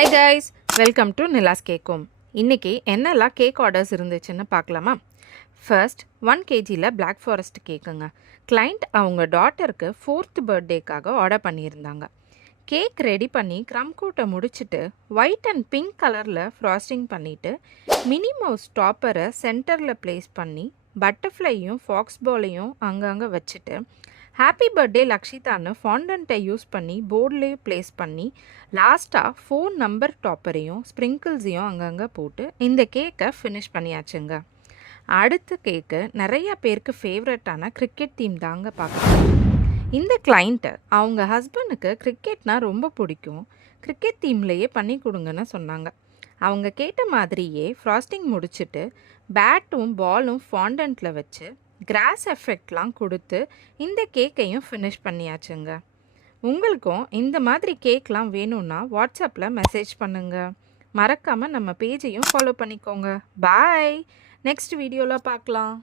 Hi guys, welcome to Nila's Cake Home. இன்னைக்கு என்னெல்லாம் cake orders இருந்துச்சுன்னு பார்க்கலாமா? ஃபர்ஸ்ட் 1 kgல பிளாக் ஃபாரஸ்ட் கேக்குங்க. கிளைண்ட் அவங்க டாட்டருக்கு 4th பர்த்டேக்காக ஆர்டர் பண்ணியிருந்தாங்க. கேக் ரெடி பண்ணி க்ரம் கோட்டை முடிச்சுட்டு ஒயிட் அண்ட் பிங்க் கலரில் ஃப்ராஸ்டிங் பண்ணிவிட்டு மினி மவுஸ் டாப்பரை சென்டரில் ப்ளேஸ் பண்ணி பட்டர்ஃப்ளையும் ஃபாக்ஸ் பாலையும் அங்கங்கே வச்சுட்டு ஹாப்பி பர்த்டே லக்ஷிதான்னு ஃபாண்டன்ட்டை யூஸ் பண்ணி போர்ட்லேயே ப்ளேஸ் பண்ணி லாஸ்ட்டாக 4 நம்பர் டாப்பரையும் ஸ்ப்ரிங்கிள்ஸையும் அங்கங்கே போட்டு இந்த கேக்கை ஃபினிஷ் பண்ணியாச்சுங்க. அடுத்த கேக்கு நிறையா பேருக்கு ஃபேவரட்டான கிரிக்கெட் தீம் தாங்க பார்க்கலாம். இந்த கிளைண்ட்டு அவங்க ஹஸ்பண்டுக்கு கிரிக்கெட்னால் ரொம்ப பிடிக்கும், கிரிக்கெட் தீம்லேயே பண்ணி கொடுங்கன்னு சொன்னாங்க. அவங்க கேட்ட மாதிரியே ஃப்ராஸ்டிங் முடிச்சுட்டு பேட்டும் பாலும் ஃபாண்டன்ட்டில் வச்சு கிராஸ் எஃபெக்ட்லாம் கொடுத்து இந்த கேக்கையும் ஃபினிஷ் பண்ணியாச்சுங்க. உங்களுக்கும் இந்த மாதிரி கேக்லாம் வேணும்னா வாட்ஸ்அப்பில் மெசேஜ் பண்ணுங்கள். மறக்காமல் நம்ம பேஜையும் ஃபாலோ பண்ணிக்கோங்க. பாய், நெக்ஸ்ட் வீடியோவில் பார்க்கலாம்.